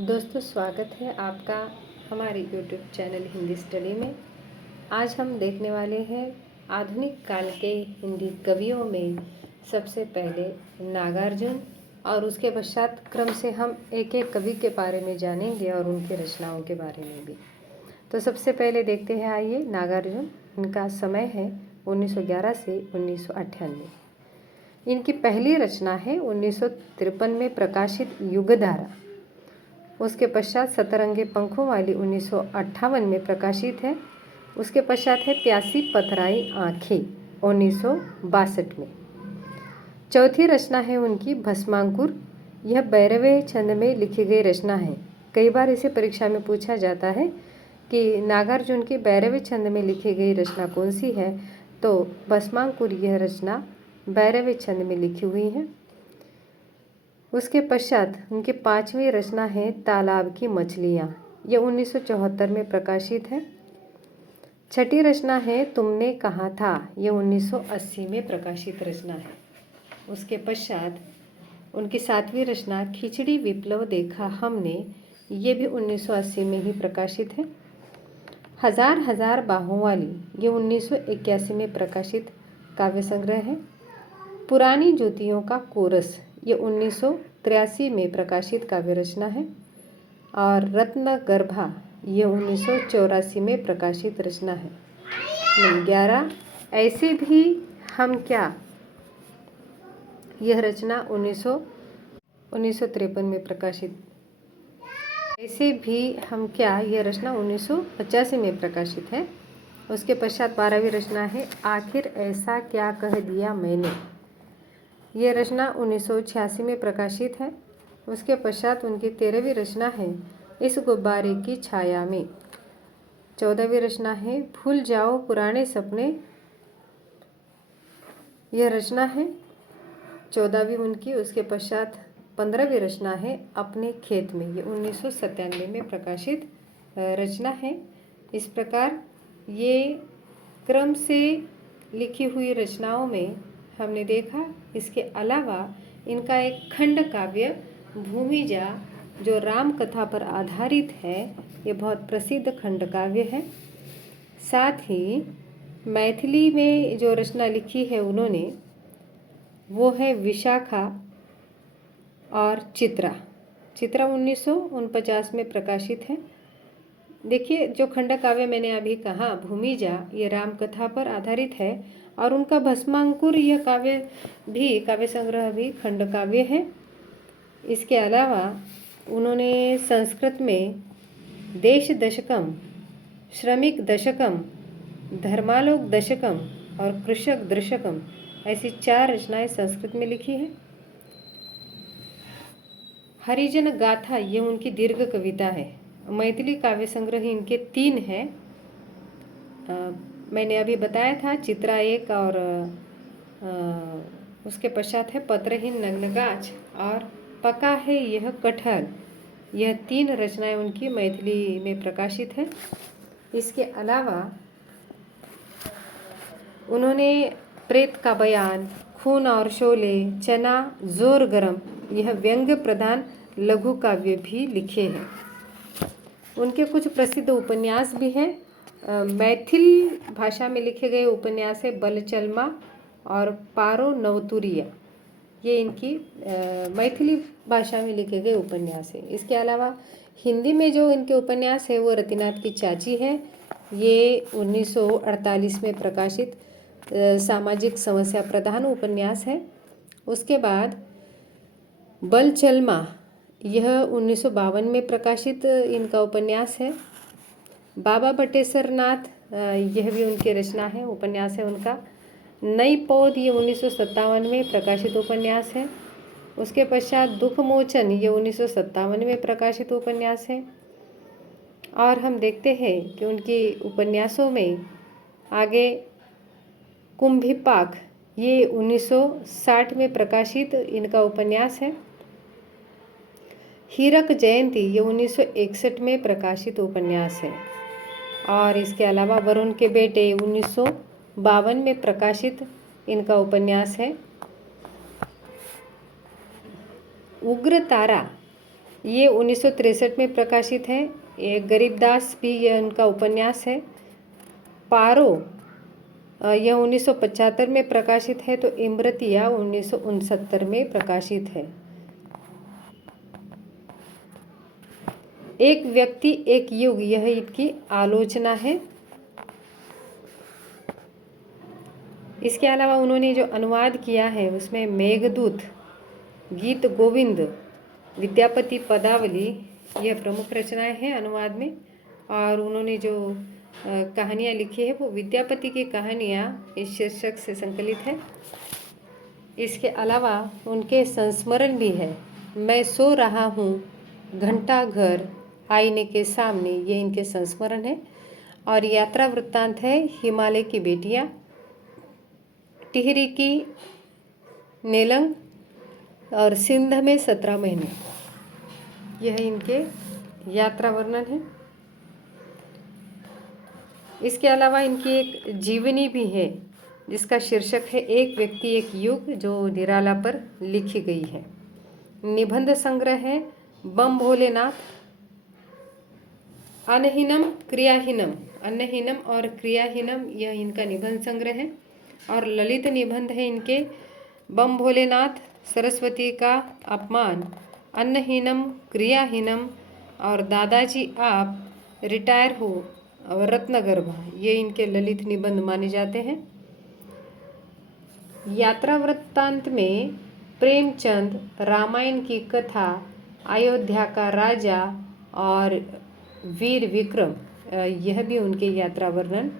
दोस्तों, स्वागत है आपका हमारे यूट्यूब चैनल हिंदी स्टडी में। आज हम देखने वाले हैं आधुनिक काल के हिंदी कवियों में सबसे पहले नागार्जुन, और उसके पश्चात क्रम से हम एक एक कवि के बारे में जानेंगे और उनकी रचनाओं के बारे में भी। तो सबसे पहले देखते हैं, आइए, नागार्जुन। इनका समय है 1911 से 1998। इनकी पहली रचना है 1953 में प्रकाशित युगधारा। उसके पश्चात सतरंगे पंखों वाली 1958 में प्रकाशित है। उसके पश्चात है प्यासी पथराई आँखें 1962 में। चौथी रचना है उनकी भस्मांकुर। यह 12वें छंद में लिखी गई रचना है। कई बार इसे परीक्षा में पूछा जाता है कि नागार्जुन की 12वें छंद में लिखी गई रचना कौन सी है, तो भस्मांकुर यह रचना 12वें छंद में लिखी हुई है। उसके पश्चात उनकी 5वीं रचना है तालाब की मछलियाँ। यह 1974 में प्रकाशित है। छठी रचना है तुमने कहा था। यह 1980 में प्रकाशित रचना है। उसके पश्चात उनकी 7वीं रचना खिचड़ी विप्लव देखा हमने। ये भी 1980 में ही प्रकाशित है। हजार हजार बाहों वाली ये 1981 में प्रकाशित काव्य संग्रह है। पुरानी ज्योतियों का कोरस ये 1983 में प्रकाशित काव्य रचना है। और रत्न गर्भा ये 1984 में प्रकाशित रचना है। 11 ऐसे भी हम क्या, यह रचना 1953 में प्रकाशित। ऐसे भी हम क्या, यह रचना 1985 में प्रकाशित है। उसके पश्चात 12वीं रचना है आखिर ऐसा क्या कह दिया मैंने। यह रचना 1986 में प्रकाशित है। उसके पश्चात उनकी 13वीं रचना है इस गुब्बारे की छाया में। 14वीं रचना है भूल जाओ पुराने सपने। यह रचना है 14वीं उनकी। उसके पश्चात 15वीं रचना है अपने खेत में। ये 1997 में प्रकाशित रचना है। इस प्रकार ये क्रम से लिखी हुई रचनाओं में हमने देखा। इसके अलावा इनका एक खंड काव्य भूमिजा जो राम कथा पर आधारित है, ये बहुत प्रसिद्ध खंड काव्य है। साथ ही मैथिली में जो रचना लिखी है उन्होंने, वो है विशाखा और चित्रा। चित्रा 1949 में प्रकाशित है। देखिए, जो खंड काव्य मैंने अभी कहा भूमिजा, ये राम कथा पर आधारित है। और उनका भस्मांकुर यह काव्य संग्रह भी खंड काव्य है। इसके अलावा उन्होंने संस्कृत में देश दशकम, श्रमिक दशकम, धर्मालोक दशकम और कृषक दशकम ऐसी 4 रचनाएं संस्कृत में लिखी है। हरिजन गाथा ये उनकी दीर्घ कविता है। मैथिली काव्य संग्रह इनके 3 हैं। मैंने अभी बताया था चित्रा 1, और उसके पश्चात है पत्रहीन नग्नगाछ और पका है यह कटहल। यह 3 रचनाएं उनकी मैथिली में प्रकाशित है। इसके अलावा उन्होंने प्रेत का बयान, खून और शोले, चना, जोर गरम यह व्यंग्य प्रधान लघु काव्य भी लिखे हैं। उनके कुछ प्रसिद्ध उपन्यास भी हैं। मैथिल भाषा में लिखे गए उपन्यास है बलचलमा और पारो नवतुरिया। ये इनकी मैथिली भाषा में लिखे गए उपन्यास है। इसके अलावा हिंदी में जो इनके उपन्यास है वो रतिनाथ की चाची है। ये 1948 में प्रकाशित सामाजिक समस्या प्रधान उपन्यास है। उसके बाद बलचलमा यह 1952 में प्रकाशित इनका उपन्यास है। बाबा बटेश्वर नाथ यह भी उनकी रचना है, उपन्यास है उनका। नई पौध ये 1957 में प्रकाशित उपन्यास है। उसके पश्चात दुख मोचन ये 1957 में प्रकाशित उपन्यास है। और हम देखते हैं कि उनकी उपन्यासों में आगे कुंभिपाक ये 1960 में प्रकाशित इनका उपन्यास है। हीरक जयंती ये 1961 में प्रकाशित उपन्यास है। और इसके अलावा वरुण के बेटे 1952 में प्रकाशित इनका उपन्यास है। उग्र तारा ये 1963 में प्रकाशित है। ये गरीबदास भी यह उनका उपन्यास है। पारो यह 1975 में प्रकाशित है। तो इमरतिया 1969 में प्रकाशित है। एक व्यक्ति एक युग, यह इनकी आलोचना है। इसके अलावा उन्होंने जो अनुवाद किया है उसमें मेघदूत, गीत गोविंद, विद्यापति पदावली, यह प्रमुख रचनाएं हैं अनुवाद में। और उन्होंने जो कहानियाँ लिखी है वो विद्यापति की कहानियाँ इस शीर्षक से संकलित है। इसके अलावा उनके संस्मरण भी है। मैं सो रहा हूँ घंटा घर आईने के सामने, ये इनके संस्मरण है। और यात्रा वृत्तांत है हिमालय की बेटियाँ, टिहरी की नेलंग और सिंध में 17 महीने, यह इनके यात्रा वर्णन है। इसके अलावा इनकी एक जीवनी भी है जिसका शीर्षक है एक व्यक्ति एक युग, जो निराला पर लिखी गई है। निबंध संग्रह है बम भोलेनाथ, अन्नहीनम क्रियाहीनम, अन्नहीनम और क्रियाहीनम, यह इनका निबंध संग्रह है। और ललित निबंध है इनके बम भोलेनाथ, सरस्वती का अपमान, अन्नहीनम, क्रियाहीनम और दादाजी आप रिटायर हो और रत्नगर्भ, ये इनके ललित निबंध माने जाते हैं। यात्रा वृत्तांत में प्रेमचंद, रामायण की कथा, अयोध्या का राजा और वीर विक्रम, यह भी उनके यात्रा वर्णन